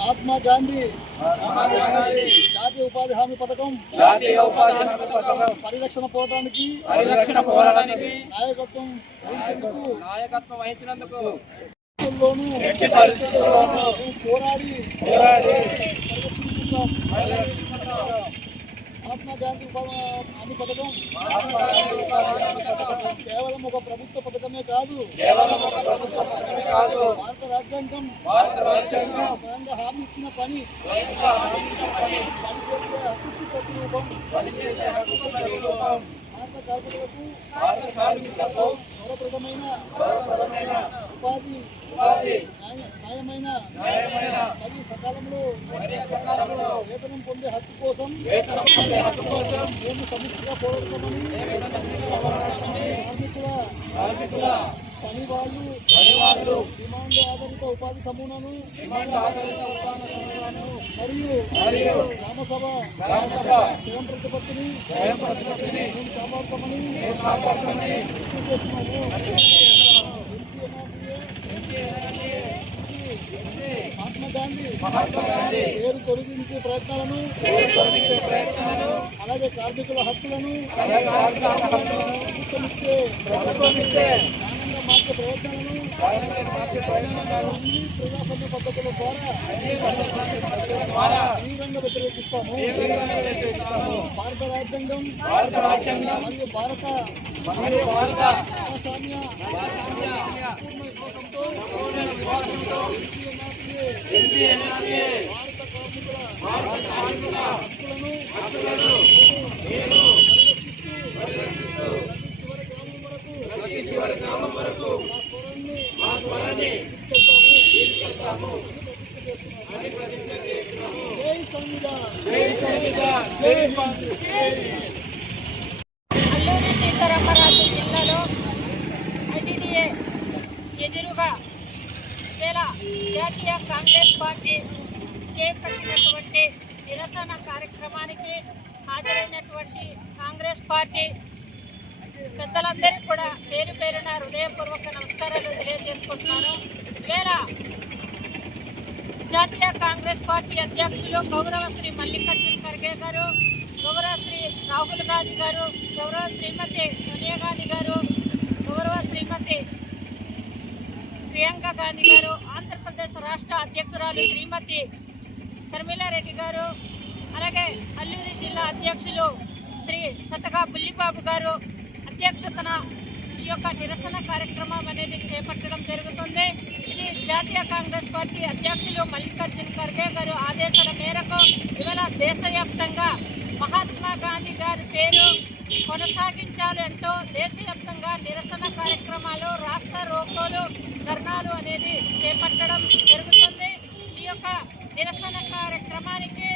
మహాత్మా గాంధీ జాతీయ ఉపాధి హామీ పథకం పరిరక్షణ పోరాటానికి నాయకత్వం వహించినందుకు పోరాడి మహాత్మా గాంధీ హామీ పథకం కేవలం ఒక ప్రభుత్వ పథకమే కాదు, భారత రాజ్యాంగం స్వయంగా హామీ ఇచ్చిన పని, పనిచేసే హక్కు ప్రతిరూపం. భారత కార్మికులకు గౌరవప్రదమైన ఉపాధి, న్యాయమైన మరియు సకాలంలో వేతనం పొందే హక్కు కోసం మేము సమిష్టిగా పోరాడతామని కార్మికుల పనివాళ్ళు డిమాండ్ ఆధారిత ఉపాధి సమూహాలను మరియు గ్రామసభ స్వయం ప్రతిపత్తిని మేము కాపాడుతామని చేస్తున్నాము. మహాత్మా గాంధీ పేరు తొలగించే ప్రయత్నాలను అలాగే కార్మికుల హక్కులను ప్రభుత్వమిచ్చే జ్ఞానంగా మార్చే ప్రయత్నాలను అన్ని ప్రజాస్వామ్య పద్ధతుల ద్వారా తీవ్రంగా వ్యతిరేకిస్తాము. భారత రాజ్యాంగం మరియు భారత ప్రజాస్వామ్య పూర్ణ విశ్వాసంతో భారత కార్మికుల హక్కులను ప్రతి చివరి గ్రామం వరకు మా స్వరాన్ని తీసుకెళ్తాము అని ప్రతిజ్ఞ చేస్తున్నాము. జై సంవిధాన్, జై సంవిధాన్, జై అల్లూరి సీతారామరాజు జిల్లాలో ఐటీడీఏ ఎదురుగా జాతీయ కాంగ్రెస్ పార్టీ చేపట్టినటువంటి నిరసన కార్యక్రమానికి హాజరైనటువంటి కాంగ్రెస్ పార్టీ పెద్దలందరికీ కూడా పేరు పేరున హృదయపూర్వక నమస్కారాలు తెలియజేసుకుంటున్నాను. ఈవేళ జాతీయ కాంగ్రెస్ పార్టీ అధ్యక్షులు గౌరవ శ్రీ మల్లికార్జున ఖర్గే గారు, గౌరవ శ్రీ రాహుల్ గాంధీ గారు, గౌరవ శ్రీమతి సోనియా గాంధీ గారు, గౌరవ శ్రీమతి ప్రియాంక గాంధీ గారు, ఆంధ్రప్రదేశ్ రాష్ట్ర అధ్యక్షురాలు శ్రీమతి శర్మిలారెడ్డి గారు, అలాగే అల్లూరి జిల్లా అధ్యక్షులు శ్రీ సతగా బుల్లిబాబు గారు అధ్యక్షతన ఈ యొక్క నిరసన కార్యక్రమం అనేది చేపట్టడం జరుగుతుంది. ఇది జాతీయ కాంగ్రెస్ పార్టీ అధ్యక్షులు మల్లికార్జున ఖర్గే గారు ఆదేశాల మేరకు ఇవాళ దేశవ్యాప్తంగా మహాత్మా గాంధీ గారి పేరు కొనసాగించాలి అంటూ దేశవ్యాప్తంగా నిరసన కార్యక్రమాలు, రాస్తా రోకోలు, ధర్నాలు అనేది చేపట్టడం జరుగుతుంది. ఈ యొక్క నిరసన కార్యక్రమానికి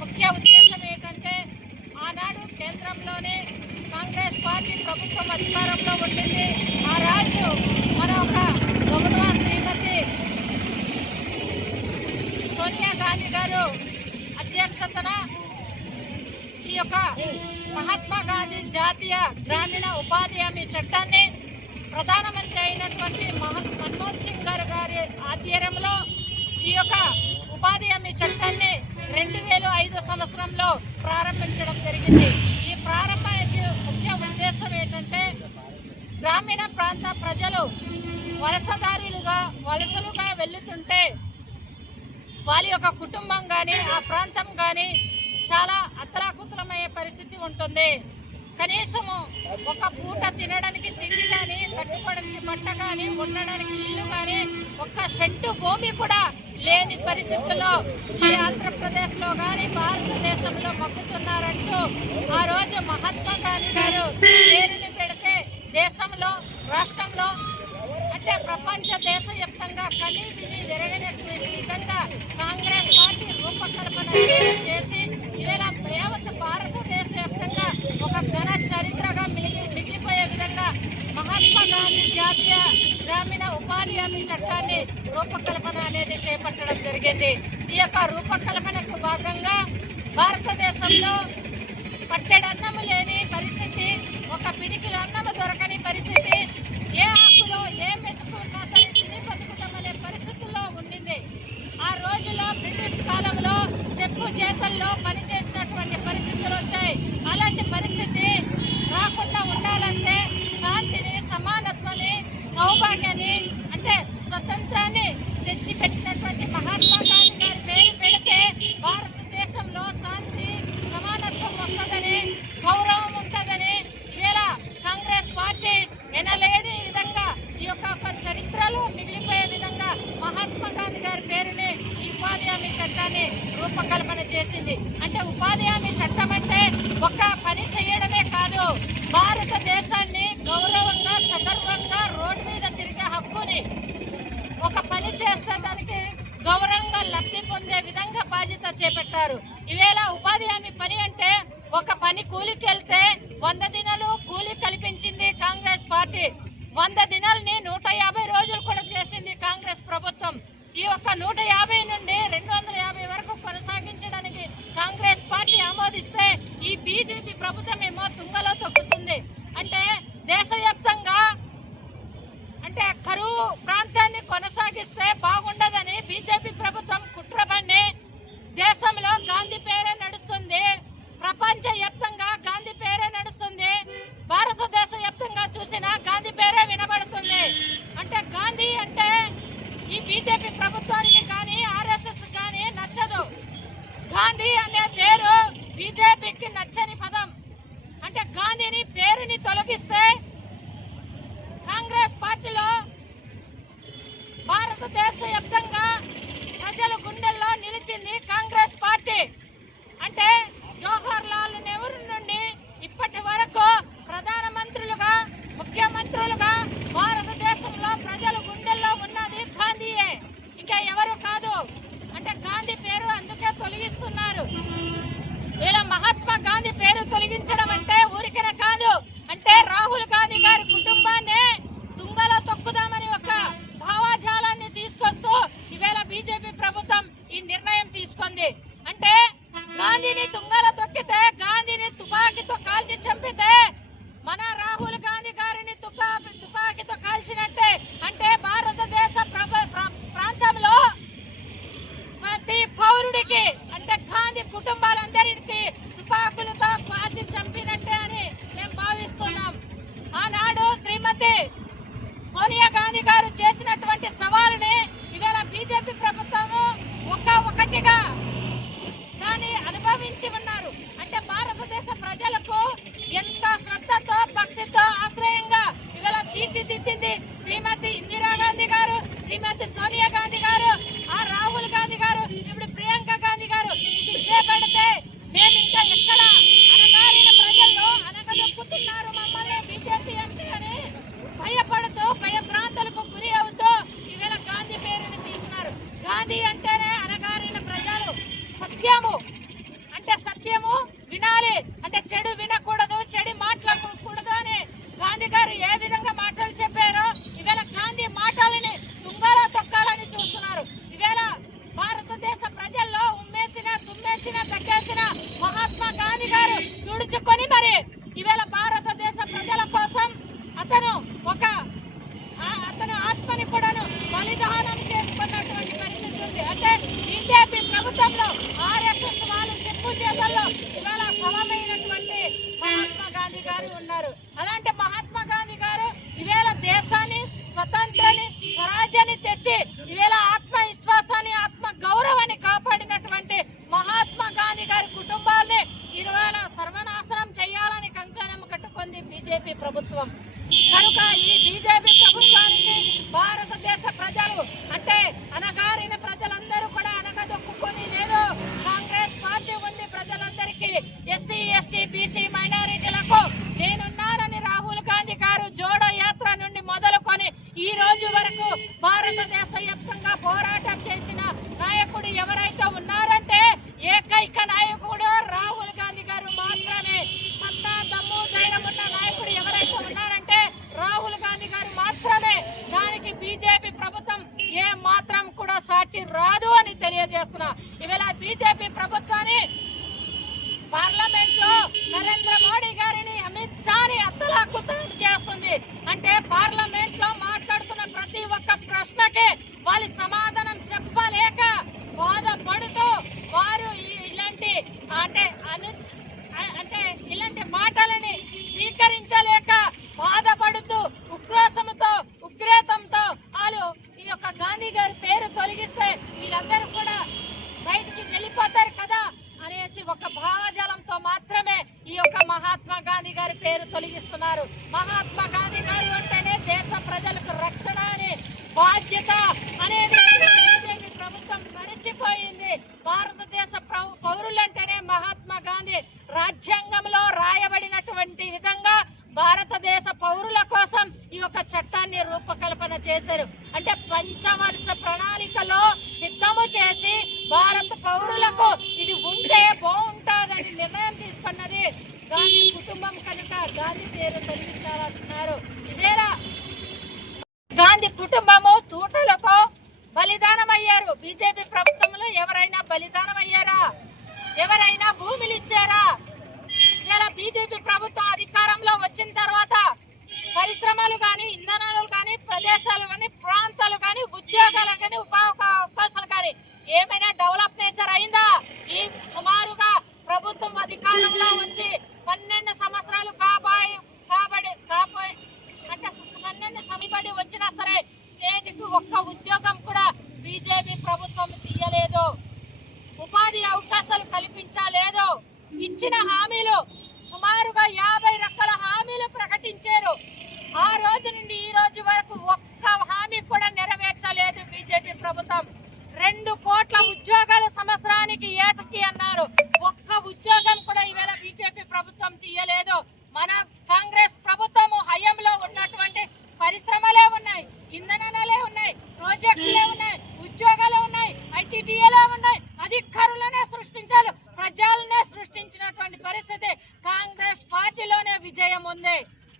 ముఖ్య ఉద్దేశం ఏంటంటే ఆనాడు కేంద్రంలోనే కాంగ్రెస్ పార్టీ ప్రభుత్వం అధికారంలో ఉండింది. ఆ రాజు మరొక గౌరవ శ్రీమతి సోనియా గాంధీ గారు అధ్యక్షతన ఈ యొక్క మహాత్మా గాంధీ జాతీయ గ్రామీణ ఉపాధి హామీ చట్టాన్ని ప్రధానమంత్రి అయినటువంటి మన్మోహన్ సింగ్ గారి ఆధ్వర్యంలో ఈ యొక్క ఉపాధి హామీ చట్టాన్ని 2005 సంవత్సరంలో ప్రారంభించడం జరిగింది. ఈ ప్రారంభానికి ముఖ్య ఉద్దేశం ఏంటంటే గ్రామీణ ప్రాంత ప్రజలు వలసలుగా వెళ్తుంటే వాళ్ళ యొక్క కుటుంబం కానీ ఆ ప్రాంతం కానీ చాలా అతలాకుతలమయ్యే పరిస్థితి ఉంటుంది. కనీసము ఒక పూట తినడానికి తిండి కానీ, కట్టుకోవడానికి బట్ట కానీ, ఉండడానికి ఇల్లు కానీ, ఒక్క సెంటు భూమి కూడా లేని పరిస్థితుల్లో ఈ ఆంధ్రప్రదేశ్లో కానీ భారతదేశంలో మొక్కుతున్నారంటూ ఆ రోజు మహాత్మా గాంధీ గారు పేరుని పెడితే దేశంలో, రాష్ట్రంలో అంటే ప్రపంచ దేశవ్యాప్తంగా కనీ విని వెరగనటువంటి విధంగా కాంగ్రెస్ పార్టీ రూపకల్పన చేసి ఇవాళ యావత్ భారతదేశ వ్యాప్తంగా ఒక ఘన చరిత్రగా మిగిలిపోయే విధంగా మహాత్మా గాంధీ జాతీయ గ్రామీణ ఉపాధి హామీ చట్టాన్ని రూపకల్పన అనేది చేపట్టడం జరిగింది. ఈ యొక్క రూపకల్పనకు భాగంగా భారతదేశంలో పట్టెడన్నము లేని పరిస్థితి, ఒక పిడికిల అన్నము దొరకని పరిస్థితి, ఏ ఆకులో ఏ మెతుకు ఉన్నా సరే తిని బతుకుతామనే పరిస్థితుల్లో ఉండింది. ఆ రోజుల్లో చేసింది. అంటే ఉపాధి హామీ చట్టం అంటే ఒక పని చేయడమే కాదు, భారతదేశాన్ని గౌరవంగా సగర్వంగా రోడ్డు మీద తిరిగే హక్కుని, ఒక పని చేస్తే దానికి గౌరవంగా లబ్ధి పొందే విధంగా బాధ్యత చేపట్టారు. ఈవేళ ఉపాధి హామీ పని అంటే ఒక పని కూలికి వెళ్తే 100 దినాలు కూలి కల్పించింది కాంగ్రెస్ పార్టీ. 100 దినాలని 150 రోజులు కూడా చేసింది కాంగ్రెస్ ప్రభుత్వం. ఈ యొక్క 150 నుండి 250 వరకు కొనసాగించడానికి కాంగ్రెస్ పార్టీ ఆమోదిస్తే ఈ బీజేపీ ప్రభుత్వం ఏమో తుంగలో తొక్కుతుంది. అంటే దేశవ్యాప్తంగా అంటే కరువు ప్రాంతాన్ని కొనసాగిస్తే బాగుండదని బీజేపీ ప్రభుత్వం కుట్రబన్ని దేశంలో గాంధీ పేరే నడుస్తుంది, ప్రపంచ వ్యాప్తంగా గాంధీ పేరే నడుస్తుంది, భారతదేశ వ్యాప్తంగా చూసినా గాంధీ పేరే వినబడుతుంది. అంటే గాంధీ అంటే ఈ బీజేపీ ప్రభుత్వానికి కానీ ఆర్ఎస్ఎస్ కానీ నచ్చదు. గాంధీ అనే పేరు బీజేపీకి నచ్చని పదం. అంటే గాంధీని పేరుని తొలగిస్తే కాంగ్రెస్ పార్టీలో భారతదేశ వ్యాప్తంగా ప్రజల గుండెల్లో నిలిచింది కాంగ్రెస్ పార్టీ. అంటే జవహర్ లాల్ నెహ్రూ నుండి ఇప్పటి వరకు ప్రధానమంత్రులుగా ముఖ్యమంత్రులుగా భారతదేశంలో ప్రజల గుండెల్లో ఉన్నది గాంధీయే, ఇంకా ఎవరు కాదు. అంటే గాంధీ పేరు అందుకే తొలగిస్తున్నారు. ఇలా మహాత్మా గాంధీ పేరు తొలగించడం అంటే ఊరికనే కాదు, అంటే రాహుల్ గాంధీ గారి కుటుంబాన్ని తుంగలో తొక్కుదామని ఒక భావజాలాన్ని తీసుకొస్తూ ఈవేళ బీజేపీ ప్రభుత్వం ఈ నిర్ణయం తీసుకుంది. అంటే గాంధీని తుంగలో తొక్కితే, గాంధీని తుపాకీతో కాల్చి చంపితే మన రాహుల్ గాంధీ గారిని తుపాకీతో కాల్చినట్టే. అంటే భారతదేశ ప్రాంతంలో ప్రతి పౌరుడికి అంటే గాంధీ కుటుంబాలందరికీ తుపాకులతో కాల్చి చంపినట్టే అని మేము భావిస్తున్నాం. ఆనాడు శ్రీమతి సోనియా గాంధీ గారు చేసినటువంటి సవాలుని ఇవాళ బీజేపీ ప్రభుత్వము ఒక్కొక్కటిగా దాన్ని అనుభవించి ఉన్నారు. అంటే భారతదేశ ప్రజలకు ఎంత శ్రద్ధతో భక్తితో ఆశ్రయంగా ఇవాళ తీర్చిదిద్దింది శ్రీమతి ఇందిరాగాంధీ గారు, శ్రీమతి సోనియా గాంధీ గారు, ఆ రాహుల్ గాంధీ గారు, ఇప్పుడు ప్రియాంక గాంధీ గారు. ఇది చేపడితే మేము ఇంకా ఎక్కడ అనగారిన ప్రజల్లో అనగదొక్కుతున్నారు మమ్మల్ని బీజేపీ అంటే అని భయపడుతూ భయభ్రాంతులకు గురి అవుతూ ఈవేళ గాంధీ పేరుని తీస్తున్నారు. గాంధీ అంటేనే అనగారిన ప్రజలు, సత్యము అంటే సత్యము వినాలి, అంటే చెడు వినకూడదు, చెడు మాట్లాడకూడదు అని గాంధీ గారు ఏ విధంగా మాటలు చెప్పారో ఈవేళ గాంధీ మాటలని తుంగలో తొక్కాలని చూస్తున్నారు. ఈవేళ భారతదేశ ప్రజల్లో ఉమ్మేసిన తుమ్మేసిన తగ్గేసిన మహాత్మా గాంధీ గారు తుడుచుకొని మరి ఈవేళ భారతదేశ ప్రజల కోసం అతను ఆత్మని కూడాను బలిదానం చేసుకున్నటువంటి పరిస్థితి ఉంది. అంటే బీజేపీ ప్రభుత్వంలో ఆర్ఎస్ఎస్ వాళ్ళు చెప్పు చేతల్లో ఇవాళ సమమైనటువంటి మహాత్మా గాంధీ గారు ఉన్నారు. అలాంటి మహాత్మా గాంధీ గారు ఈవేళ దేశాన్ని స్వతంత్రాన్ని స్వరాజ్యాన్ని తెచ్చి ఈవేళ ఆత్మవిశ్వాసాన్ని ఆత్మ గౌరవాన్ని కాపాడినటువంటి మహాత్మా గాంధీ గారి కుటుంబాన్ని ఇవాళ సర్వనాశనం చేయాలని కంకణం కట్టుకుంది బీజేపీ ప్రభుత్వం. కనుక ఈ బీజేపీ ప్రభుత్వానికి భారతదేశ ప్రజలు అంటే అనగారిన ప్రజలందరూ కూడా అనగదొక్కుని లేదు, కాంగ్రెస్ పార్టీ ఉంది ప్రజలందరికీ, ఎస్సీ ఎస్టీ బీసీ మైనారిటీలకు నేనున్నానని రాహుల్ గాంధీ గారు జోడో యాత్ర నుండి మొదలుకొని ఈ రోజు వరకు భారతదేశ వ్యాప్తంగా పోరాటం చేసిన నాయకుడు ఎవరైతే ఉన్నారంటే ఏకైక నాయకుడు రాహుల్ గాంధీ గారు మాత్రమే. సత్తా దమ్ము ధైర్యం ఉన్న నాయకుడు ఎవరైతే ఉన్నారంటే రాహుల్ గాంధీ గారు మాత్రమే. దానికి బీజేపీ ప్రభుత్వం ఏ మాత్రం కూడా సాటి రాదు అని తెలియజేస్తున్నా. ఇవాళ బీజేపీ ప్రభుత్వాన్ని పార్లమెంట్ లో నరేంద్ర మోడీ గారిని అమిత్ షాని అత్తలాకుతలం చేస్తుంది. అంటే పార్లమెంట్ లో మాట్లాడుతున్న ప్రతి ఒక్క ప్రశ్నకి వాళ్ళు సమాధానం చెప్పలేక బాధపడుతూ వారు ఇలాంటి ఇలాంటి మాటలని స్వీకరించలేక బాధపడుతూ ఉక్రోషంతో ఉగ్రేతంతో వాళ్ళు ఈ యొక్క గాంధీ గారి పేరు తొలగిస్తే వీళ్ళందరూ కూడా బయటికి వెళ్ళిపోతారు కదా అనేసి ఒక భావజాలంతో మాత్రమే ఈ యొక్క మహాత్మా గాంధీ గారి పేరు తొలగిస్తున్నారు. మహాత్మా గాంధీ గారు అంటేనే దేశ ప్రజలకు రక్షణ అనే బాధ్యత అనేది బీజేపీ ప్రభుత్వం మరిచిపోయింది. భారతదేశ పౌరులంటేనే మహాత్మా గాంధీ రాజ్యాంగంలో రాయబడినటువంటి విధంగా భారతదేశ పౌరుల కోసం ఈ యొక్క చట్టాన్ని రూపకల్పన చేశారు. అంటే పంచవర్ష ప్రణాళికలో సిద్ధము చేసి భారత పౌరులకు ఇది ఉంటే బాగుంటుందని నిర్ణయం తీసుకున్నది గాంధీ కుటుంబం కనుక గాంధీ పేరు తొలగించాలంటున్నారు. ఇవేళ గాంధీ కుటుంబము తూటలతో బలిదానం అయ్యారు. బీజేపీ ప్రభుత్వంలో ఎవరైనా బలిదానం అయ్యారా? ఎవరైనా భూములు ఇచ్చారా? ఇవాళ బీజేపీ ప్రభుత్వం అధికారంలో వచ్చిన తర్వాత పరిశ్రమలు కానీ, ఇంధనాలు కానీ, ప్రదేశాలు కానీ, ప్రాంతాలు కానీ, ఉద్యోగాలు కానీ, అవకాశాలు కానీ ఏమైనా డెవలప్ నేచర్ అయిందా? ఈ సుమారుగా ప్రభుత్వం అధికారంలో వచ్చి 12 సంవత్సరాలు అంటే 12 సమీపడి వచ్చినా సరే నేటికి ఒక్క ఉద్యోగం కూడా బీజేపీ ప్రభుత్వం తీయలేదు. ఉపాధి అవకాశాలు కల్పించలేదు. ఇచ్చిన హామీలు సుమారుగా 50 రకాల హామీలు ప్రకటించారు. ఆ రోజు నుండి ఈ రోజు వరకు ఒక్క హామీ కూడా నెరవేర్చలేదు బీజేపీ ప్రభుత్వం. 2 కోట్ల ఉద్యోగాలు సంవత్సరానికి ఏటకి అన్నారు. ఒక్క ఉద్యోగం కూడా ఈవేళ బీజేపీ ప్రభుత్వం తీయలేదు. మన కాంగ్రెస్ ప్రభుత్వము హయాంలో ఉన్నటువంటి పరిశ్రమలే ఉన్నాయి, ఇంధనాలే ఉన్నాయి, ప్రాజెక్టులే ఉన్నాయి, ఉద్యోగాలే ఉన్నాయి, ఐటీడీఏలే ఉన్నాయి. అధికారులనే సృష్టించాలి, ప్రజలనే సృష్టించినటువంటి పరిస్థితి కాంగ్రెస్ పార్టీలోనే విజయం ఉంది.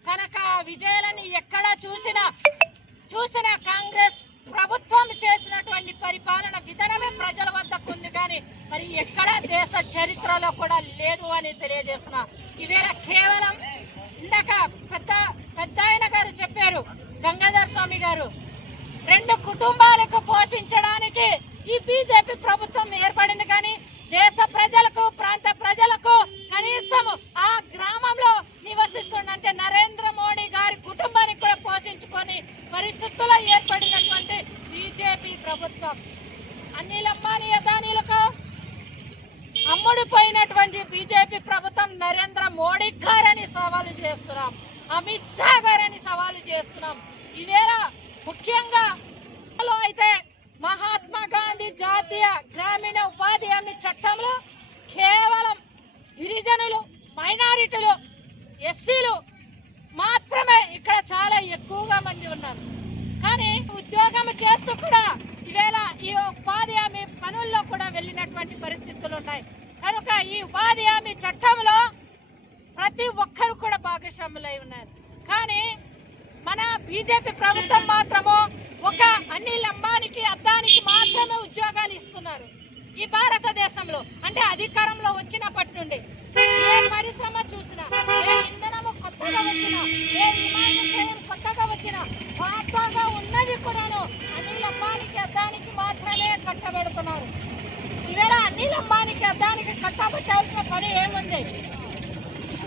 కనుక విజయాలని ఎక్కడ చూసినా కాంగ్రెస్ ప్రభుత్వం చేసినటువంటి పరిపాలన విధానమే ప్రజల వద్దకు ఉంది. కానీ మరి ఎక్కడ దేశ చరిత్రలో కూడా లేదు అని తెలియజేస్తున్నా. ఇవేళ కేవలం ఇందాక పెద్ద ఆయన గారు చెప్పారు, గంగాధర్ స్వామి గారు, 2 కుటుంబాలకు పోషించడానికి ఈ బీజేపీ ప్రభుత్వం ఏర్పడింది. కానీ దేశ ప్రజలకు, ప్రాంత ప్రజలకు కనీసం ఆ గ్రామంలో నివసిస్తుందంటే నరేంద్ర మోడీ గారి కుటుంబానికి కూడా పోషించుకొని పరిస్థితుల్లో ఏర్పడినటువంటి బీజేపీ ప్రభుత్వం. అనిల్ అంబానీ అదానీలకు అమ్ముడుపోయినటువంటి బీజేపీ ప్రభుత్వం నరేంద్ర మోడీ గారని సవాలు చేస్తున్నాం, అమిత్ షా గారని సవాలు చేస్తున్నాం. ఇవేళ ముఖ్యంగా అయితే మహాత్మా గాంధీ జాతీయ గ్రామీణ ఉపాధి హామీ చట్టంలో కేవలం గిరిజనులు, మైనారిటీలు, ఎస్సీలు మాత్రమే ఇక్కడ చాలా ఎక్కువగా మంది ఉన్నారు. కానీ ఉద్యోగం చేస్తూ కూడా ఈవేళ ఈ ఉపాధి హామీ పనుల్లో కూడా వెళ్ళినటువంటి పరిస్థితులు ఉన్నాయి. కనుక ఈ ఉపాధి హామీ చట్టంలో ప్రతి ఒక్కరు కూడా భాగస్వాములై ఉన్నారు. కానీ మన బీజేపీ ప్రభుత్వం మాత్రము ఒక అనిల్ అంబానీకి, అద్దానికి మాత్రమే ఉద్యోగాలు ఇస్తున్నారు. ఈ భారతదేశంలో అంటే అధికారంలో వచ్చినప్పటి నుండి ఏ పరిశ్రమ చూసినా, ఏ ఇంధనము కొత్తగా వచ్చినా, ఏ విమానాశ్రయం కొత్తగా వచ్చినా పాతగా ఉన్నవి కూడాను అనిల్ అంబానీకి, అద్దానికి మాత్రమే కట్టబెడుతున్నారు. ఈవేళ అనిల్ అంబానీకి, అద్దానికి కట్టబెట్టాల్సిన పని ఏముంది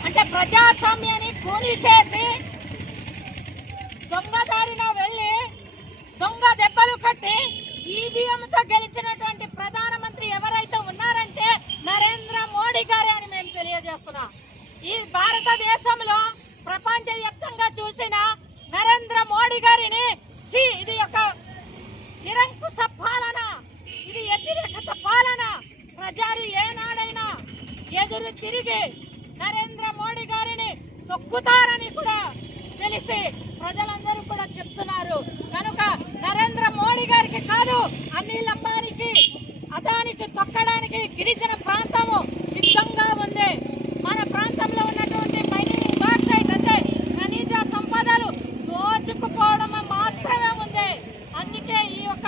అంటే ప్రజాస్వామ్యాన్ని కూలీ చేసి దొంగదారిన వెళ్ళి దొంగ దెబ్బలు కట్టి ఈవీఎంతో గెలిచినటువంటి ప్రధానమంత్రి ఎవరైతే ఉన్నారంటే నరేంద్ర మోడీ గారే అని మేము తెలియజేస్తున్నాం. ఈ భారతదేశంలో ప్రపంచవ్యాప్తంగా చూసిన నరేంద్ర మోడీ గారిని ఇది ఒక నిరంకుశ పాలన, ఇది వ్యతిరేకత పాలన, ప్రజలు ఏనాడైనా ఎదురు తిరిగి నరేంద్ర మోడీ గారిని తొక్కుతారని కూడా తెలిసి ప్రజలందరూ కూడా చెప్తున్నారు. కనుక నరేంద్ర మోడీ గారికి కాదు, అనిల్ అంబానీకి, అదానికి తొక్కడానికి గిరిజన ప్రాంతము సిద్ధంగా ఉంది. మన ప్రాంతంలో ఉన్నటువంటి మైనింగ్ బాక్సైట్ అంటే ఖనిజ సంపదలు దోచుకుపోవడం మాత్రమే ఉంది. అందుకే ఈ యొక్క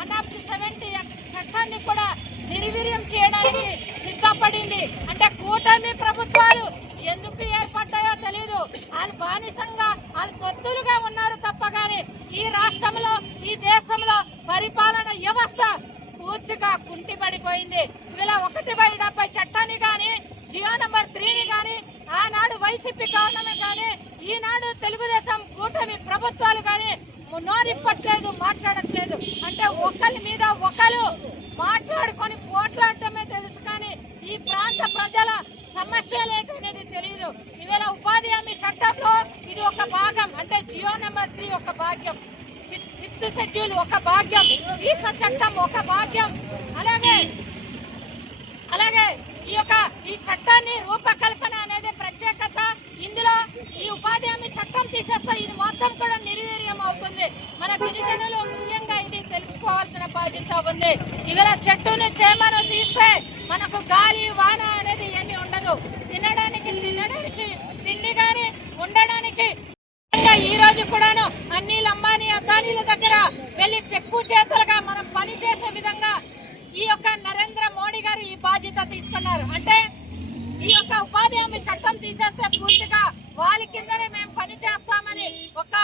170 చట్టాన్ని కూడా నిర్వీర్యం చేయడానికి సిద్ధపడింది. అంటే కూటమి ప్రభుత్వాలు ఎందుకు ఏర్పడ్డాయో తెలియదు. వాళ్ళు బానిసంగా, వాళ్ళు తొత్తులుగా ఉన్నారు తప్ప కానీ ఈ రాష్ట్రంలో, ఈ దేశంలో పరిపాలన వ్యవస్థ పూర్తిగా కుంటిపడిపోయింది. ఇలా 1/70 చట్టాన్ని కానీ, జియో నంబర్ 3ని కానీ, ఆనాడు వైసీపీ గవర్నమెంట్ కానీ, ఈనాడు తెలుగుదేశం కూటమి ప్రభుత్వాలు కానీ నోరిప్పట్లేదు, మాట్లాడట్లేదు. అంటే ఒకరి మీద ఒకరు మాట్లాడుకొని పోట్లాడటమే తెలుసు కానీ ఈ ప్రాంత ప్రజల సమస్యలు ఏంటనేది తెలియదు. ఇవాళ ఉపాధి హామీ చట్టంలో ఇది ఒక భాగం, అంటే జియో నంబర్ 3 ఒక భాగ్యం, 5th షెడ్యూల్ ఒక భాగ్యం, వీసా చట్టం ఒక భాగ్యం. అలాగే ఈ చట్టాన్ని రూపకల్పన అనేది ప్రత్యేకత. ఇందులో ఈ ఉపాధి హామీ చట్టం తీసేస్తే ఇది మొత్తం కూడా నిర్వీర్యం అవుతుంది. మన గిరిజనులు ముఖ్యంగా ఇది తెలుసుకోవాల్సిన బాధ్యత ఉంది. ఇవాళ చెట్టును చేమను తీస్తే మనకు గాలి వాన అనేది ఏమీ ఉండదు. తినడానికి తిండి కానీ ఉండడానికి ఈ రోజు కూడాను అనిల్ అంబానీ అదానీల దగ్గర వెళ్ళి చెప్పు చేతులుగా మనం పని చేసే విధంగా ఈ నరేంద్ర మోడీ గారు ఈ బాధ్యత తీసుకున్నారు. అంటే ఈ ఉపాధి హామీ చట్టం తీసేస్తే పూర్తిగా వాళ్ళ కిందనే మేము పని చేస్తామని ఒక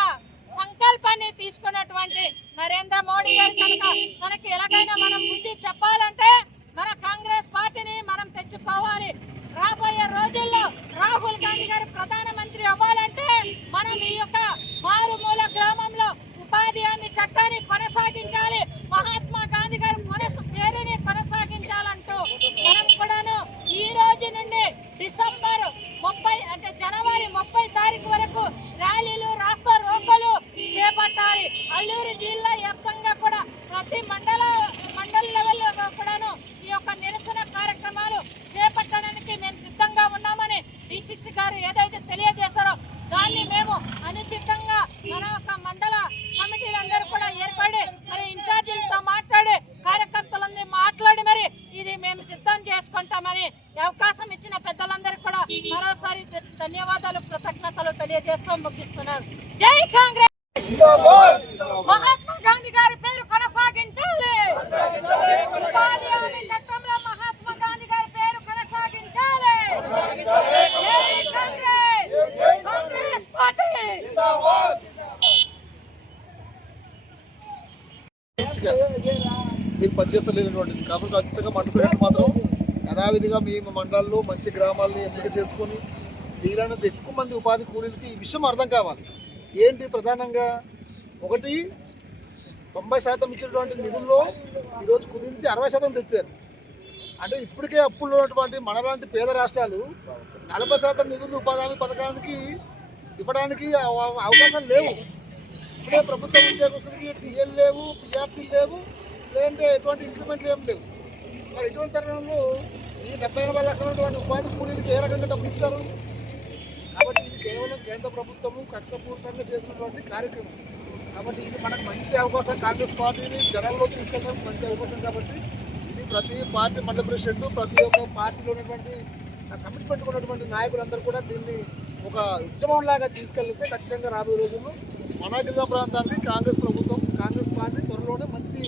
సంకల్పాన్ని తీసుకున్నటువంటి నరేంద్ర మోడీ గారు కనుక మనకి ఎలాగైనా మనం బుద్ధి చెప్పాలంటే మన కాంగ్రెస్ పార్టీని మనం తెచ్చుకోవాలి. రాబోయే రోజుల్లో రాహుల్ గాంధీ గారు ప్రధానమంత్రి అవ్వాలంటే మనం ఈ మారుమూల గ్రామంలో ఉపాధి హామీ చట్టాన్ని కొనసాగించాలి. మహాత్మా గాంధీ గారి పేరుని కొనసాగించాలంటూ మనం కూడాను ఈ రోజు నుండి డిసెంబర్ 30 అంటే జనవరి 30 తారీఖు వరకు ర్యాలీలు రాస్తా రోకోలు చేపట్టాలి. అల్లూరు జిల్లా వ్యాప్తంగా కూడా ప్రతి మండల లెవెల్లో కూడాను ఈ నిరసన కార్యక్రమాలు చేపట్టడానికి మేము సిద్ధంగా ఉన్నామని డిసిసి గారు ఏదైతే తెలియజేశారో దాన్ని మేము అనుచితంగా మన మండల కమిటీలందరూ కూడా ఏర్పడి మరి ఇన్ఛార్జీలతో మాట్లాడి కార్యకర్తలందరూ మాట్లాడి మరి ఇది మేము సిద్ధం చేసుకుంటామని అవకాశం ఇచ్చిన పెద్దలందరికీ కూడా మరోసారి ధన్యవాదాలు కృతజ్ఞతలు తెలియజేస్తూ ముగిస్తున్నారు. జై కాంగ్రెస్. మహాత్మా గాంధీ గారి పేరు కొనసాగించాలి. ఉపాధి హామీ చట్టంలో మహాత్మా గాంధీ గారి పేరు కొనసాగించాలి. జై కాంగ్రెస్. కాంగ్రెస్ పార్టీ మీరు పనిచేస్తలేనటువంటిది కాబట్టి ఖచ్చితంగా మండపేట మాత్రం యథావిధిగా మీ మండలాల్లో మంచి గ్రామాలని ఎంపిక చేసుకొని వీలైనంత ఎక్కువ మంది ఉపాధి కూలీలకి ఈ విషయం అర్థం కావాలి. ఏంటి ప్రధానంగా ఒకటి 90% ఇచ్చినటువంటి నిధుల్లో ఈరోజు కుదించి 60% తెచ్చారు. అంటే ఇప్పటికే అప్పుల్లో ఉన్నటువంటి మనలాంటి పేద రాష్ట్రాలు 40% నిధులు ఉపాధి హామీ పథకానికి ఇవ్వడానికి అవకాశాలు లేవు. ఇప్పుడే ప్రభుత్వ ఉద్యోగస్తులకి టీఎల్ లేవు, పిఆర్సీలు లేవు, లేదంటే ఎటువంటి ఇంక్రిమెంట్లు ఏం లేవు. మరి ఇటువంటి తరుణంలో ఈ 70-80 లక్షల ఉపాధి కూలీలకి ఏ రకంగా డబ్బులు ఇస్తారు? కాబట్టి ఇది కేవలం కేంద్ర ప్రభుత్వము కక్షపూరితంగా చేసినటువంటి కార్యక్రమం. కాబట్టి ఇది మనకు మంచి అవకాశం, కాంగ్రెస్ పార్టీని జనాల్లో తీసుకెళ్ళడానికి మంచి అవకాశం. కాబట్టి ఇది ప్రతి పార్టీ మండల ప్రెసిడెంట్, ప్రతి ఒక్క పార్టీలో ఉన్నటువంటి కమిట్మెంట్ ఉన్నటువంటి నాయకులందరూ కూడా దీన్ని ఒక ఉద్యమంలాగా తీసుకెళ్తే ఖచ్చితంగా రాబోయే రోజుల్లో మన గిరిజన ప్రాంతానికి కాంగ్రెస్ ప్రభుత్వం, కాంగ్రెస్ పార్టీ త్వరలోనే మంచి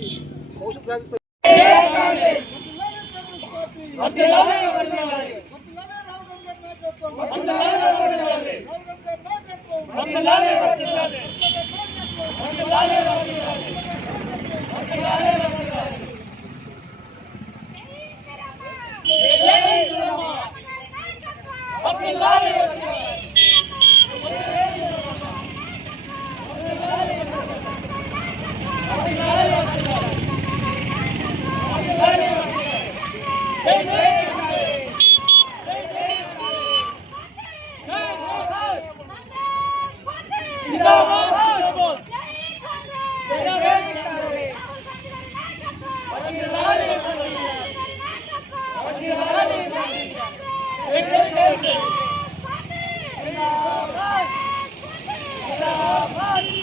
భవిష్యత్తు సాధిస్తారు. Zindabad!